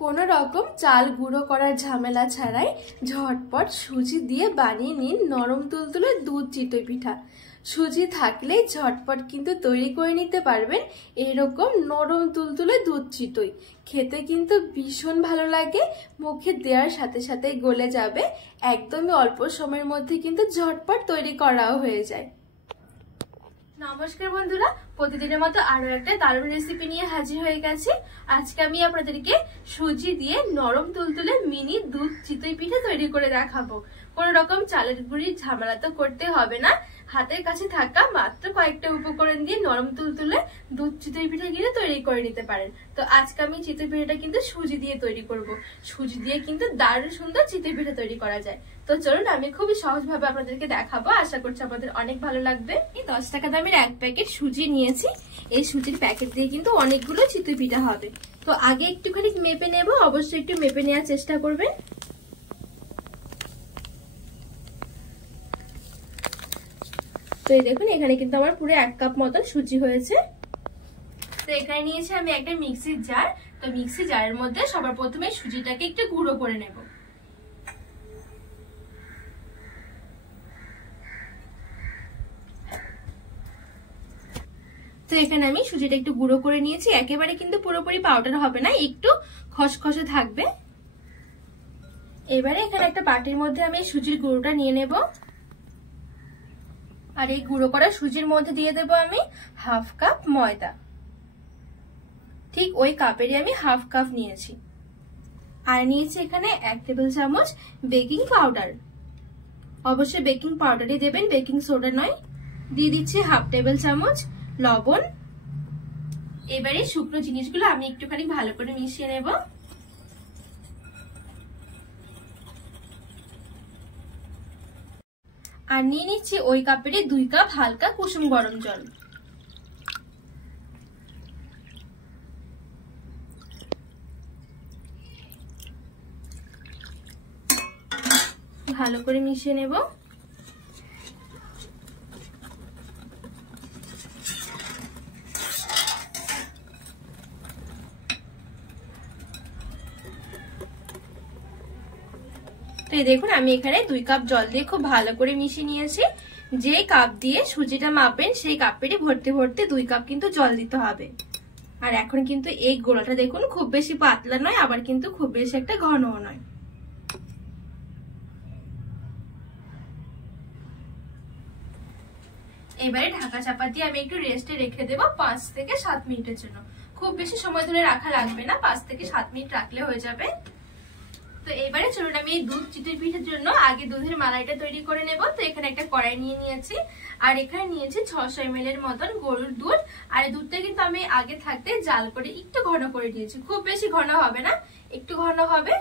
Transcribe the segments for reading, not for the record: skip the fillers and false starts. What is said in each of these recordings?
কোনো রকম চাল গুঁড়ো করার ঝামেলা ছাড়াই ঝটপট সুজি দিয়ে বানিয়ে নিন নরম তুলতুলে দুধ চিতই পিঠা। সুজি থাকলেই ঝটপট কিন্তু তৈরি করে নিতে পারবেন এরকম নরম তুলতুলে দুধ চিতই। খেতে কিন্তু ভীষণ ভালো লাগে, মুখে দেওয়ার সাথে সাথে গলে যাবে। একদমই অল্প সময়ের মধ্যে কিন্তু ঝটপট তৈরি করাও হয়ে যায়। নমস্কার বন্ধুরা, প্রতিদিনের মতো আরো একটা দারুণ রেসিপি নিয়ে হাজির হয়ে গেছি। আজকে আমি আপনাদেরকে সুজি দিয়ে নরম তুলতুলে মিনি দুধ চিতই পিঠা তৈরি করে দেখাবো। কোন রকম চালের গুঁড়ির ঝামেলা তো করতে হবে না, হাতের কাছে থাকা মাত্র কয়েকটা উপকরণ দিয়ে নরম তুলতুলে দুধ চিতই পিঠা কিন্তু তৈরি করে নিতে পারেন। তো আজকে আমি চিতই পিঠাটা কিন্তু সুজি দিয়ে তৈরি করব। সুজি দিয়ে কিন্তু দারুণ সুন্দর চিতই পিঠা তৈরি করা যায়। তো চলুন আমি খুবই সহজভাবে আপনাদেরকে দেখাবো, আশা করছি আপনাদের অনেক ভালো লাগবে। এই 10 টাকা দামের এক প্যাকেট সুজি নিয়েছি। এই সুজির প্যাকেট দিয়ে কিন্তু অনেকগুলো চিতই পিঠা হবে। তো আগে একটুখানি মেপে নেব, অবশ্যই একটু মেপে নেওয়ার চেষ্টা করবেন। তো এই দেখুন, এখানে কিন্তু আমার পুরো 1 কাপ মতন সুজি হয়েছে। তো এখানে নিয়েছি আমি একটা মিক্সির জার। তো মিক্সি জারের মধ্যে সবার প্রথমে সুজিটাকে একটু গুঁড়ো করে নেব। তো এখানে আমি সুজিটা একটু গুঁড়ো করে নিয়েছি। একেবারে কিন্তু পুরোপুরি পাউডার হবে না, একটু খসখসে থাকবে। এবারে এখানে একটা বাটির মধ্যে আমি সুজির গুঁড়োটা নিয়ে নেব। আর এই গুঁড়ো করা সুজির মধ্যে দিয়ে দেব আমি হাফ কাপ ময়দা। ঠিক ওই কাপেরই আমি হাফ কাপ নিয়েছি। আর নিয়েছি এখানে 1 টেবিল চামচ বেকিং পাউডার। অবশ্যই বেকিং পাউডারই দেবেন, বেকিং সোডা নয়। দিয়ে দিচ্ছি হাফ টেবিল চামচ লবণ। এবারে শুকনো জিনিসগুলো আমি একটুখানি ভালো করে মিশিয়ে নেব। আর নিয়ে নিচ্ছি ওই কাপেরই 2 কাপ হালকা কুসুম গরম জল। ভালো করে মিশিয়ে নেব। তো এই দেখুন, আমি এখানে 2 কাপ জল দিয়ে খুব ভালো করে মিশিয়ে নিয়েছি। যে কাপ দিয়ে সুজিটা মাপবেন সেই কাপেরই ভর্তি ভর্তি 2 কাপ কিন্তু জল দিতে হবে। আর এখন কিন্তু এই গোলাটা দেখুন খুব বেশি পাতলা নয়, আবার কিন্তু খুব বেশি একটা ঘনও নয়। এবারে ঢাকা চাপা দিয়ে আমি একটু রেস্টে রেখে দেবো 5 থেকে 7 মিনিটের জন্য। খুব বেশি সময় ধরে রাখা লাগবে না, 5 থেকে 7 মিনিট রাখলে হয়ে যাবে। তো এবারে চলুন আমি এই দুধ চিতই পিঠার জন্য আগে দুধের মালাইটা তৈরি করে নেব। তো এখানে একটা কড়াই নিয়ে নিয়েছি, আর এখানে নিয়েছি 600 ml এর মতন গরুর দুধ। আর এই দুধটা কিন্তু আমি আগে থাকতে জাল করে একটু ঘন করে দিয়েছি। খুব বেশি ঘন হবে না, একটু ঘন হবে।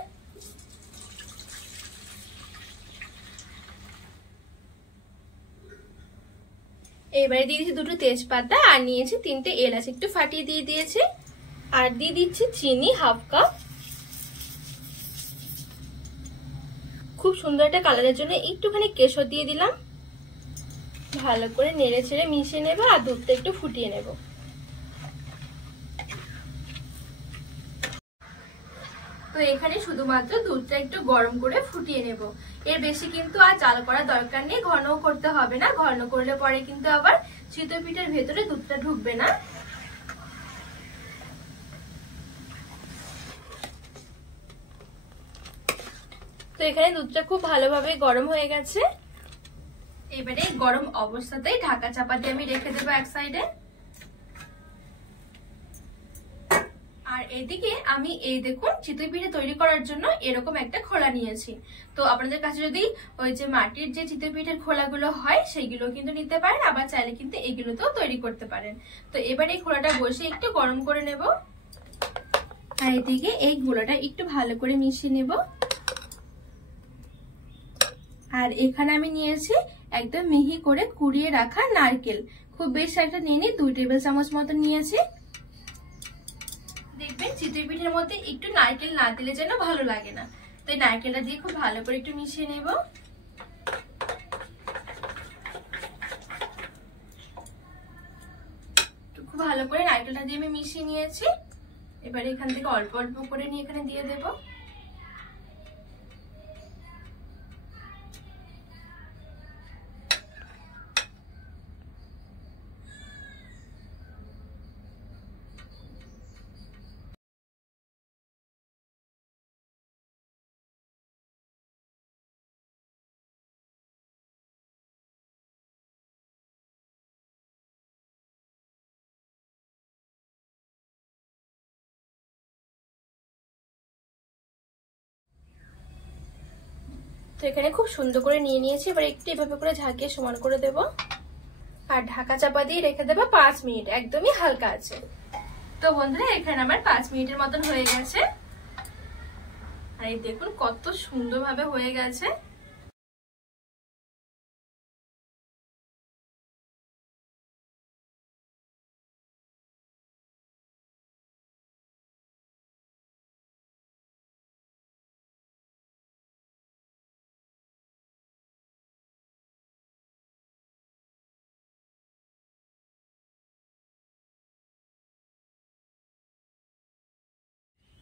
এবারে দিয়ে দিচ্ছি 2টো তেজপাতা, আর নিয়েছি 3টে এলাচ একটু ফাটিয়ে দিয়ে দিয়েছি। আর দিয়ে দিচ্ছি চিনি হাফ কাপ। খুব সুন্দর একটা কালারের জন্য একটুখানি কেশর দিয়ে দিলাম। ভালো করে নেড়ে ছেড়ে মিশিয়ে নেব, আর দুধটা একটু ফুটিয়ে নেব। তো এখানে শুধুমাত্র দুধটা একটু গরম করে ফুটিয়ে নেব। এর বেশি কিন্তু আর জাল করার দরকার নেই, ঘনও করতে হবে না। ঘন করলে পরে কিন্তু আবার চিতই পিঠার ভেতরে দুধটা ঢুকবে না। তো এখানে দুধটা খুব ভালোভাবে গরম হয়ে গেছে। এবারে গরম অবস্থাতেই ঢাকা চাপা দিয়ে আমি রেখে দেবো এক সাইডে। আর এদিকে আমি এই দেখুন চিতই পিঠা তৈরি করার জন্য এরকম একটা খোলা নিয়েছি। তো আপনাদের কাছে যদি ওই যে মাটির যে চিতই পিঠার খোলাগুলো হয় সেইগুলো কিন্তু নিতে পারেন, আবার চাইলে কিন্তু এগুলোতেও তৈরি করতে পারেন। তো এবার এই খোলাটা বসে একটু গরম করে নেব। আর এদিকে এই গোলাটা একটু ভালো করে মিশিয়ে নেব। আর এখানে আমি নিয়েছি একদম মিহি করে কুড়িয়ে রাখা নারকেল। খুব বেশি একটা নিয়ে 2 টেবিল চামচ মতো নিয়েছি। দেখবেন চিতই পিঠার মধ্যে একটু নারকেল না দিলে যেন ভালো লাগে না। তো এই নারকেলটা দিয়ে খুব ভালো করে একটু মিশিয়ে নেব। খুব ভালো করে নারকেলটা দিয়ে আমি মিশিয়ে নিয়েছি। এবারে এখান থেকে অল্প অল্প করে নিয়ে এখানে দিয়ে দেব। তো এখানে খুব সুন্দর করে নিয়ে নিয়েছি, এবার একটু এভাবে করে ঝাঁকিয়ে সমান করে দেব আর ঢাকা চাপা দিয়ে রেখে দেবো 5 মিনিট, একদমই হালকা আছে। তো বন্ধুরা এখানে আমার 5 মিনিটের মতন হয়ে গেছে, আর এই দেখুন কত সুন্দরভাবে হয়ে গেছে।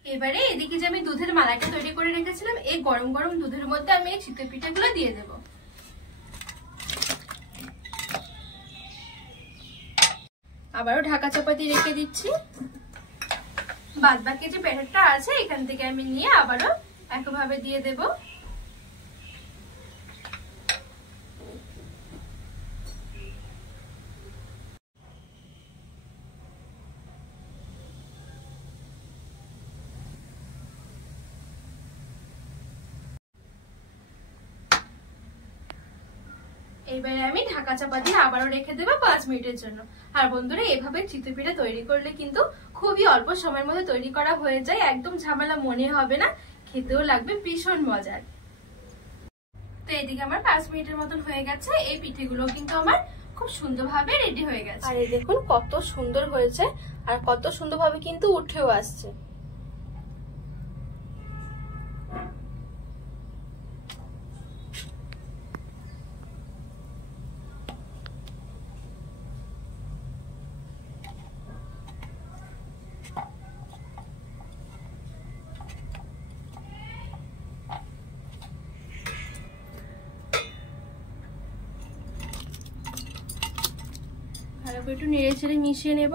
এবারে এদিকে যে আমি দুধের মালাটা তৈরি করে রেখেছিলাম, এই গরম গরম দুধের মধ্যে আমি এই চিতই পিঠাগুলো দিয়ে দেব। আবারও ঢাকা চাপা দিয়ে রেখে দিচ্ছি। বাদ বাকি যে ব্যাটারটা আছে এখান থেকে আমি নিয়ে আবারও একইভাবে দিয়ে দেব। এবারে আমি ঢাকা চাপা দিয়ে আবারও রেখে দেবো 5 মিনিটের জন্য। আর বন্ধুরা এভাবে চিতই পিঠা তৈরি করলে কিন্তু খুবই অল্প সময়ের মধ্যে তৈরি করা হয়ে যায়, একদম ঝামেলা মনে হবে না, খেতেও লাগবে ভীষণ মজার। তো এদিকে আমার 5 মিনিটের মতন হয়ে গেছে, এই পিঠেগুলো কিন্তু আমার খুব সুন্দরভাবে রেডি হয়ে গেছে। আর এই দেখুন কত সুন্দর হয়েছে আর কত সুন্দরভাবে কিন্তু উঠেও আসছে। ভালো করে একটু নেড়ে চেড়ে মিশিয়ে নেব।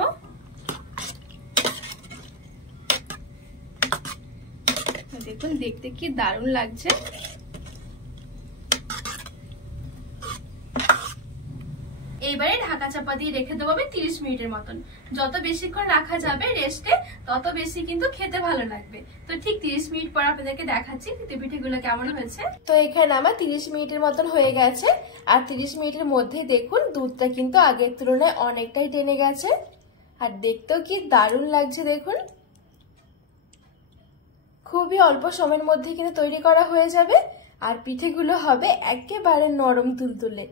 দেখুন দেখতে কি দারুণ লাগছে। এইবারে ঢাকা চাপা দিয়ে রেখে দেবো আমি 30 মিনিটের মতন। যত বেশিক্ষণ রাখা যাবে রেস্টে তত বেশি কিন্তু খেতে ভালো লাগবে। তো ঠিক 30 মিনিট পর আপনাদেরকে দেখাচ্ছি চিতই পিঠেগুলো কেমন হয়েছে। তো এখানে আমার 30 মিনিটের মতন হয়ে গেছে, আর 30 মিনিটের মধ্যেই দেখুন দুধটা কিন্তু আগের তুলনায় অনেকটাই টেনে গেছে, আর দেখতেও কি দারুণ লাগছে। দেখুন খুবই অল্প সময়ের মধ্যে কিন্তু তৈরি করা হয়ে যাবে, আর পিঠেগুলো হবে একেবারে নরম তুলতুলে।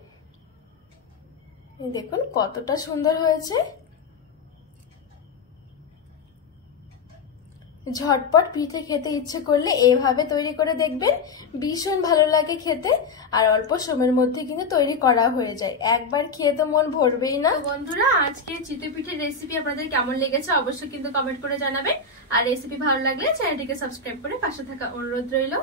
দেখুন কতটা সুন্দর হয়েছে। ঝটপট পিঠে খেতে ইচ্ছে করলে এভাবে তৈরি করে দেখবেন, ভীষণ ভালো লাগে খেতে, আর অল্প সময়ের মধ্যে কিন্তু তৈরি করা হয়ে যায়, একবার খেয়ে তো মন ভরবেই না। বন্ধুরা আজকে চিতই পিঠের রেসিপি আপনাদের কেমন লেগেছে অবশ্যই কিন্তু কমেন্ট করে জানাবেন, আর রেসিপি ভালো লাগলে চ্যানেলটিকে সাবস্ক্রাইব করে পাশে থাকা অনুরোধ রইল।